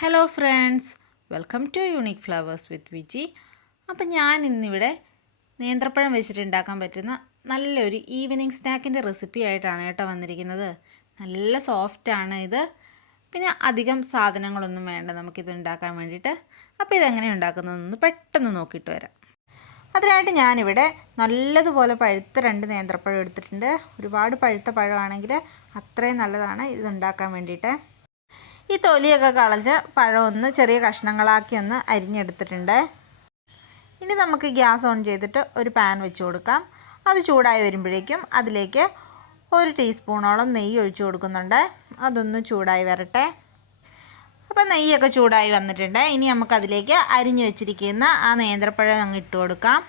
Hello friends, welcome to unique flowers with Viji. അപ്പം ഞാൻ ഇന്നിവിടെ നേന്ത്രപ്പഴം വെച്ചിട്ട് ഉണ്ടാക്കാൻ പറ്റുന്ന നല്ലൊരു ഈവനിങ് സ്നാക്കിൻ്റെ റെസിപ്പി ആയിട്ടാണ് കേട്ടോ വന്നിരിക്കുന്നത്. നല്ല സോഫ്റ്റാണ് ഇത്. പിന്നെ അധികം സാധനങ്ങളൊന്നും വേണ്ട നമുക്കിത് ഉണ്ടാക്കാൻ വേണ്ടിയിട്ട്. അപ്പോൾ ഇതെങ്ങനെ ഉണ്ടാക്കുന്നതെന്ന് പെട്ടെന്ന് നോക്കിയിട്ട് വരാം. അതിനായിട്ട് ഞാനിവിടെ നല്ലതുപോലെ പഴുത്ത 2 നേന്ത്രപ്പഴം എടുത്തിട്ടുണ്ട്. ഒരുപാട് പഴുത്ത പഴമാണെങ്കിൽ അത്രയും നല്ലതാണ് ഇത് ഉണ്ടാക്കാൻ വേണ്ടിയിട്ട്. ഈ തൊലിയൊക്കെ കളഞ്ഞ് പഴം ഒന്ന് ചെറിയ കഷ്ണങ്ങളാക്കി ഒന്ന് അരിഞ്ഞെടുത്തിട്ടുണ്ട്. ഇനി നമുക്ക് ഗ്യാസ് ഓൺ ചെയ്തിട്ട് ഒരു പാൻ വെച്ച് കൊടുക്കാം. അത് ചൂടായി വരുമ്പോഴേക്കും അതിലേക്ക് 1 ടീസ്പൂണോളം നെയ്യ് ഒഴിച്ചു കൊടുക്കുന്നുണ്ട്. അതൊന്ന് ചൂടായി വരട്ടെ. അപ്പോൾ നെയ്യൊക്കെ ചൂടായി വന്നിട്ടുണ്ട്. ഇനി നമുക്കതിലേക്ക് അരിഞ്ഞു വെച്ചിരിക്കുന്ന ആ നേന്ത്രപ്പഴം അങ്ങ് ഇട്ട് കൊടുക്കാം.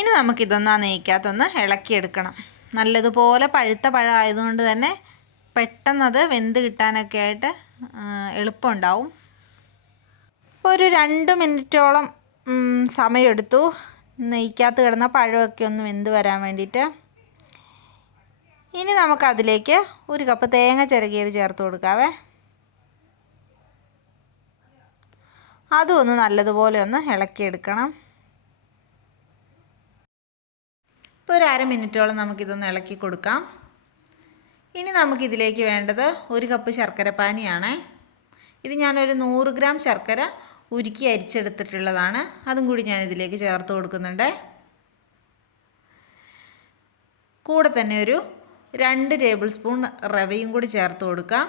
ഇനി നമുക്കിതൊന്ന് ആ നെയ്ക്കകത്തൊന്ന് ഇളക്കിയെടുക്കണം. നല്ലതുപോലെ പഴുത്ത പഴം ആയതുകൊണ്ട് തന്നെ പെട്ടെന്നത് വെന്ത് കിട്ടാനൊക്കെ ആയിട്ട് എളുപ്പമുണ്ടാവും. ഒരു 2 മിനിറ്റോളം സമയമെടുത്തു നെയ്ക്കകത്ത് കിടന്ന പഴമൊക്കെ ഒന്ന് വെന്ത് വരാൻ വേണ്ടിയിട്ട്. ഇനി നമുക്കതിലേക്ക് 1 കപ്പ് തേങ്ങ ചിരകിയത് ചേർത്ത് കൊടുക്കാവേ. അതും ഒന്ന് നല്ലതുപോലെ ഒന്ന് ഇളക്കിയെടുക്കണം. ഇപ്പോൾ ഒരു 1/2 മിനിറ്റോളം നമുക്കിതൊന്ന് ഇളക്കി കൊടുക്കാം. ഇനി നമുക്കിതിലേക്ക് വേണ്ടത് 1 കപ്പ് ശർക്കരപ്പാനിയാണ്. ഇത് ഞാനൊരു 100 ഗ്രാം ശർക്കര ഉരുക്കി അരിച്ചെടുത്തിട്ടുള്ളതാണ്. അതും കൂടി ഞാനിതിലേക്ക് ചേർത്ത് കൊടുക്കുന്നുണ്ട്. കൂടെ തന്നെ ഒരു 2 ടേബിൾ സ്പൂൺ റവയും കൂടി ചേർത്ത് കൊടുക്കാം.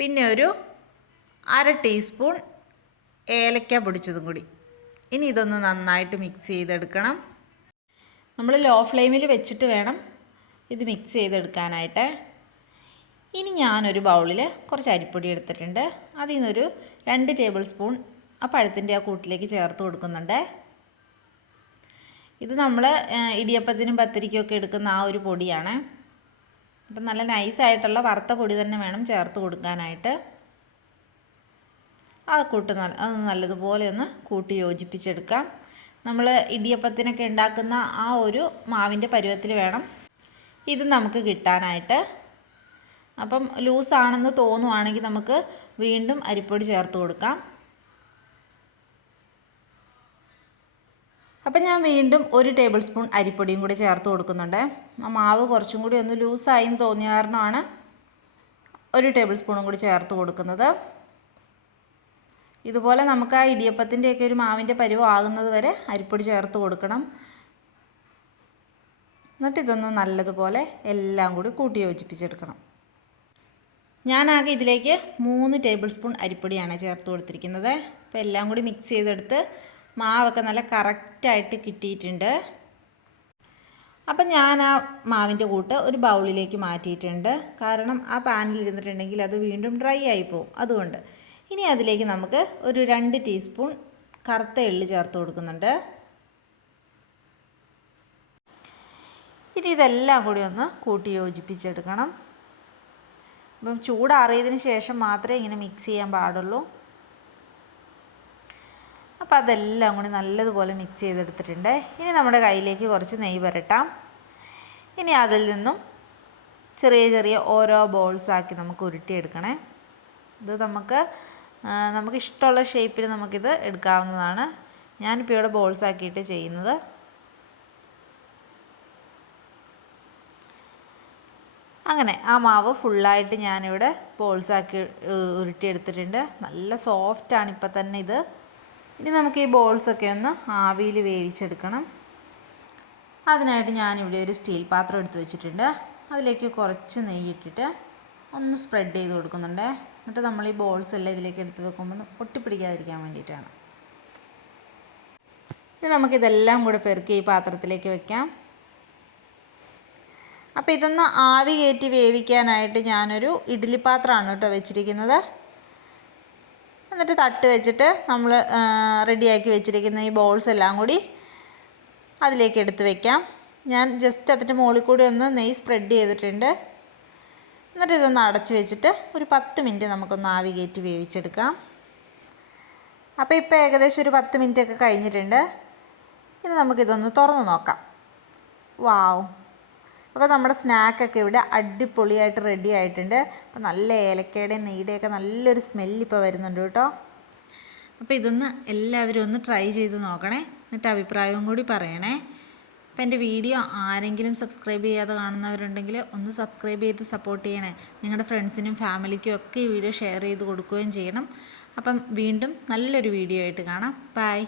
പിന്നെ ഒരു 1/2 ടീസ്പൂൺ ഏലക്ക പൊടിച്ചതും കൂടി. ഇനി ഇതൊന്ന് നന്നായിട്ട് മിക്സ് ചെയ്തെടുക്കണം. നമ്മൾ ലോ ഫ്ലെയിമിൽ വെച്ചിട്ട് വേണം ഇത് മിക്സ് ചെയ്തെടുക്കാനായിട്ട്. ഇനി ഞാനൊരു ബൗളിൽ കുറച്ച് അരിപ്പൊടി എടുത്തിട്ടുണ്ട്. അതിൽ നിന്നൊരു 2 ടേബിൾ സ്പൂൺ ആ പഴത്തിൻ്റെ ആ കൂട്ടിലേക്ക് ചേർത്ത് കൊടുക്കുന്നുണ്ട്. ഇത് നമ്മൾ ഇടിയപ്പത്തിനും പത്തിരിക്കൊക്കെ എടുക്കുന്ന ആ ഒരു പൊടിയാണ്. അപ്പം നല്ല നൈസായിട്ടുള്ള വറുത്ത പൊടി തന്നെ വേണം ചേർത്ത് കൊടുക്കാനായിട്ട്. അത് നല്ലതുപോലെ ഒന്ന് കൂട്ടി യോജിപ്പിച്ചെടുക്കാം. നമ്മൾ ഇടിയപ്പത്തിനൊക്കെ ഉണ്ടാക്കുന്ന ആ ഒരു മാവിൻ്റെ പരുവത്തിൽ വേണം ഇത് നമുക്ക് കിട്ടാനായിട്ട്. അപ്പം ലൂസാണെന്ന് തോന്നുവാണെങ്കിൽ നമുക്ക് വീണ്ടും അരിപ്പൊടി ചേർത്ത് കൊടുക്കാം. അപ്പം ഞാൻ വീണ്ടും 1 ടേബിൾ സ്പൂൺ അരിപ്പൊടിയും കൂടി ചേർത്ത് കൊടുക്കുന്നുണ്ട്. ആ മാവ് കുറച്ചും കൂടി ഒന്ന് ലൂസായി എന്ന് തോന്നിയ കാരണമാണ് 1 ടേബിൾ സ്പൂണും കൂടി ചേർത്ത് കൊടുക്കുന്നത്. ഇതുപോലെ നമുക്ക് ആ ഇടിയപ്പത്തിൻ്റെയൊക്കെ ഒരു മാവിൻ്റെ പരുവം ആകുന്നത് വരെ അരിപ്പൊടി ചേർത്ത് കൊടുക്കണം. എന്നിട്ട് ഇതൊന്ന് നല്ലതുപോലെ എല്ലാം കൂടി കൂട്ടി യോജിപ്പിച്ചെടുക്കണം. ഞാനാകെ ഇതിലേക്ക് 3 ടേബിൾ സ്പൂൺ അരിപ്പൊടിയാണ് ചേർത്ത് കൊടുത്തിരിക്കുന്നത്. അപ്പോൾ എല്ലാം കൂടി മിക്സ് ചെയ്തെടുത്ത് മാവൊക്കെ നല്ല കറക്റ്റായിട്ട് കിട്ടിയിട്ടുണ്ട്. അപ്പം ഞാൻ ആ മാവിൻ്റെ കൂട്ട് ഒരു ബൗളിലേക്ക് മാറ്റിയിട്ടുണ്ട്. കാരണം ആ പാനിൽ ഇരുന്നിട്ടുണ്ടെങ്കിൽ അത് വീണ്ടും ഡ്രൈ ആയി പോകും. അതുകൊണ്ട് ഇനി അതിലേക്ക് നമുക്ക് ഒരു 2 ടീസ്പൂൺ കറുത്ത എള്ള് ചേർത്ത് കൊടുക്കുന്നുണ്ട്. ഇനി ഇതെല്ലാം കൂടി ഒന്ന് കൂട്ടി യോജിപ്പിച്ചെടുക്കണം. അപ്പം ചൂടാറിയതിന് ശേഷം മാത്രമേ ഇങ്ങനെ മിക്സ് ചെയ്യാൻ പാടുള്ളൂ. അപ്പോൾ അതെല്ലാം കൂടി നല്ലതുപോലെ മിക്സ് ചെയ്തെടുത്തിട്ടുണ്ട്. ഇനി നമ്മുടെ കയ്യിലേക്ക് കുറച്ച് നെയ്യ് പുരട്ടാം. ഇനി അതിൽ നിന്നും ചെറിയ ചെറിയ ഓരോ ബോൾസാക്കി നമുക്ക് ഉരുട്ടിയെടുക്കണേ. ഇത് നമുക്ക് ഇഷ്ടമുള്ള ഷേപ്പിൽ നമുക്കിത് എടുക്കാവുന്നതാണ്. ഞാനിപ്പോൾ ഇവിടെ ബോൾസ് ആക്കിയിട്ട് ചെയ്യുന്നത്. അങ്ങനെ ആ മാവ് ഫുള്ളായിട്ട് ഞാനിവിടെ ബോൾസാക്കി ഉരുട്ടിയെടുത്തിട്ടുണ്ട്. നല്ല സോഫ്റ്റാണ് ഇപ്പം തന്നെ ഇത്. ഇനി നമുക്ക് ഈ ബോൾസൊക്കെ ഒന്ന് ആവിയിൽ വേവിച്ചെടുക്കണം. അതിനായിട്ട് ഞാനിവിടെ ഒരു സ്റ്റീൽ പാത്രം എടുത്ത് വെച്ചിട്ടുണ്ട്. അതിലേക്ക് കുറച്ച് നെയ്യിട്ടിട്ട് ഒന്ന് സ്പ്രെഡ് ചെയ്ത് കൊടുക്കുന്നുണ്ട്. എന്നിട്ട് നമ്മൾ ഈ ബോൾസ് എല്ലാം ഇതിലേക്ക് എടുത്ത് വെക്കുമ്പോൾ ഒട്ടിപ്പിടിക്കാതിരിക്കാൻ വേണ്ടിയിട്ടാണ്. ഇനി നമുക്കിതെല്ലാം കൂടെ പെറുക്കി ഈ പാത്രത്തിലേക്ക് വെക്കാം. അപ്പോൾ ഇതൊന്ന് ആവി കയറ്റി വേവിക്കാനായിട്ട് ഞാനൊരു ഇഡ്ഡലി പാത്രമാണ് കേട്ടോ വെച്ചിരിക്കുന്നത്. എന്നിട്ട് തട്ട് വെച്ചിട്ട് നമ്മൾ റെഡിയാക്കി വെച്ചിരിക്കുന്ന ഈ ബോൾസ് എല്ലാം കൂടി അതിലേക്ക് എടുത്ത് വെക്കാം. ഞാൻ ജസ്റ്റ് അതിൻ്റെ മുകളിൽ കൂടി ഒന്ന് നെയ്യ് സ്പ്രെഡ് ചെയ്തിട്ടുണ്ട്. എന്നിട്ട് ഇതൊന്ന് അടച്ച് വെച്ചിട്ട് ഒരു 10 മിനിറ്റ് നമുക്കൊന്ന് ആവി കയറ്റി വേവിച്ചെടുക്കാം. അപ്പോൾ ഇപ്പോൾ ഏകദേശം ഒരു 10 മിനിറ്റൊക്കെ കഴിഞ്ഞിട്ടുണ്ട്. ഇനി നമുക്കിതൊന്ന് തുറന്ന് നോക്കാം. വാവ്. അപ്പോൾ നമ്മുടെ സ്നാക്കൊക്കെ ഇവിടെ അടിപൊളിയായിട്ട് റെഡി ആയിട്ടുണ്ട്. അപ്പോൾ നല്ല ഏലക്കയുടെയും നെയ്യുടെയൊക്കെ നല്ലൊരു സ്മെല്ല് ഇപ്പോൾ വരുന്നുണ്ട് കേട്ടോ. അപ്പോൾ ഇതൊന്ന് എല്ലാവരും ഒന്ന് ട്രൈ ചെയ്ത് നോക്കണേ, എന്നിട്ട് അഭിപ്രായവും കൂടി പറയണേ. അപ്പോൾ എൻ്റെ വീഡിയോ ആരെങ്കിലും സബ്സ്ക്രൈബ് ചെയ്യാതെ കാണുന്നവരുണ്ടെങ്കിൽ ഒന്ന് സബ്സ്ക്രൈബ് ചെയ്ത് സപ്പോർട്ട് ചെയ്യണേ. നിങ്ങളുടെ ഫ്രണ്ട്സിനും ഫാമിലിക്കും ഒക്കെ ഈ വീഡിയോ ഷെയർ ചെയ്ത് കൊടുക്കുകയും ചെയ്യണം. അപ്പം വീണ്ടും നല്ലൊരു വീഡിയോ ആയിട്ട് കാണാം. ബൈ.